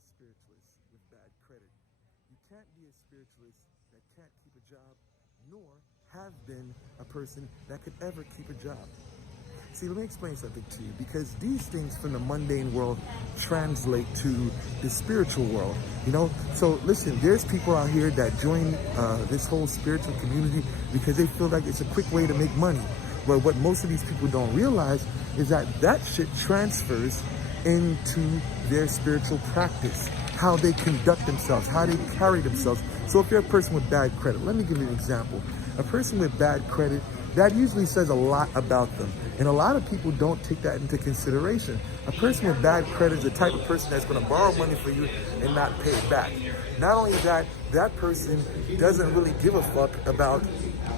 a spiritualist with bad credit. You can't be a spiritualist that can't keep a job, nor have been a person that could ever keep a job. See, let me explain something to you, because these things from the mundane world translate to the spiritual world, you know? So listen, there's people out here that join this whole spiritual community because they feel like it's a quick way to make money. But what most of these people don't realize is that that shit transfers into their spiritual practice, how they conduct themselves, how they carry themselves. So if you're a person with bad credit, let me give you an example. A person with bad credit, that usually says a lot about them. And a lot of people don't take that into consideration. A person with bad credit is the type of person that's going to borrow money for you and not pay it back. Not only that, that person doesn't really give a fuck about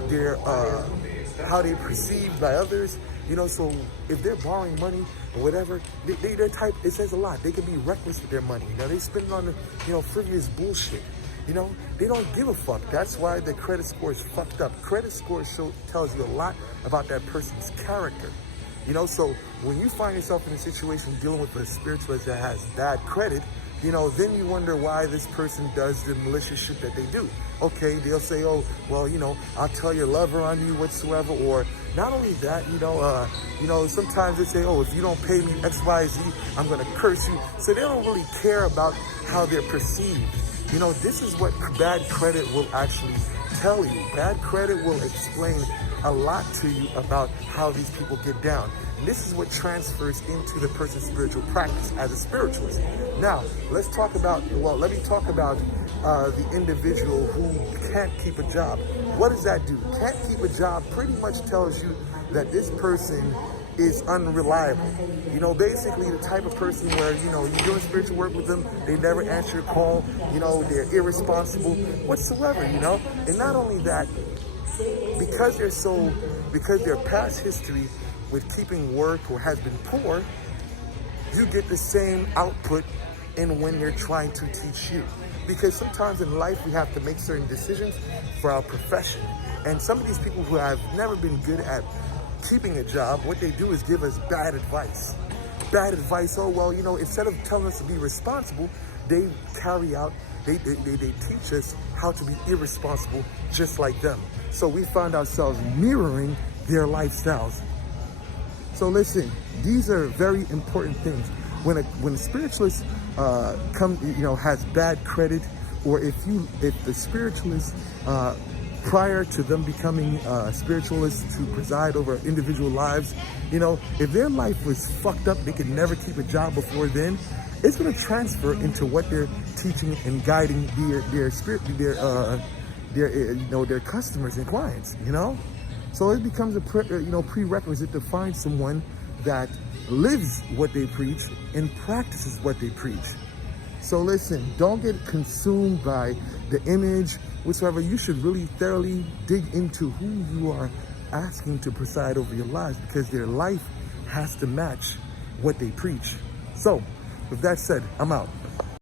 their how they're perceived by others. You know, so if they're borrowing money or whatever, they're type, it says a lot. They can be reckless with their money. You know, they spend it on the, frivolous bullshit. You know, they don't give a fuck. That's why the credit score is fucked up. Credit score tells you a lot about that person's character. You know, so when you find yourself in a situation dealing with a spiritualist that has bad credit, then you wonder why this person does the malicious shit that they do. Okay, they'll say, oh, well, I'll tell your lover on you whatsoever. Or not only that, sometimes they say, oh, if you don't pay me X, Y, Z, I'm going to curse you. So they don't really care about how they're perceived. This is what bad credit will actually tell you. Bad credit will explain a lot to you about how these people get down. And this is what transfers into the person's spiritual practice as a spiritualist. Now, let me talk about the individual who can't keep a job. What does that do? Can't keep a job pretty much tells you that this person is unreliable. Basically the type of person where, you're doing spiritual work with them, they never answer your call, they're irresponsible whatsoever, And not only that, because their past history with keeping work or has been poor, you get the same output in when they're trying to teach you. Because sometimes in life we have to make certain decisions for our profession. And some of these people who have never been good at keeping a job, what they do is give us bad advice. Bad advice, oh, well, instead of telling us to be responsible, they teach us how to be irresponsible just like them. So we find ourselves mirroring their lifestyles. So listen, these are very important things. When a spiritualist has bad credit, or if the spiritualist prior to them becoming spiritualists to preside over individual lives, if their life was fucked up, they could never keep a job before then, it's going to transfer into what they're teaching and guiding their customers and clients, So it becomes a prerequisite to find someone that lives what they preach and practices what they preach. So listen, don't get consumed by the image whatsoever. You should really thoroughly dig into who you are asking to preside over your lives, because their life has to match what they preach. So with that said, I'm out.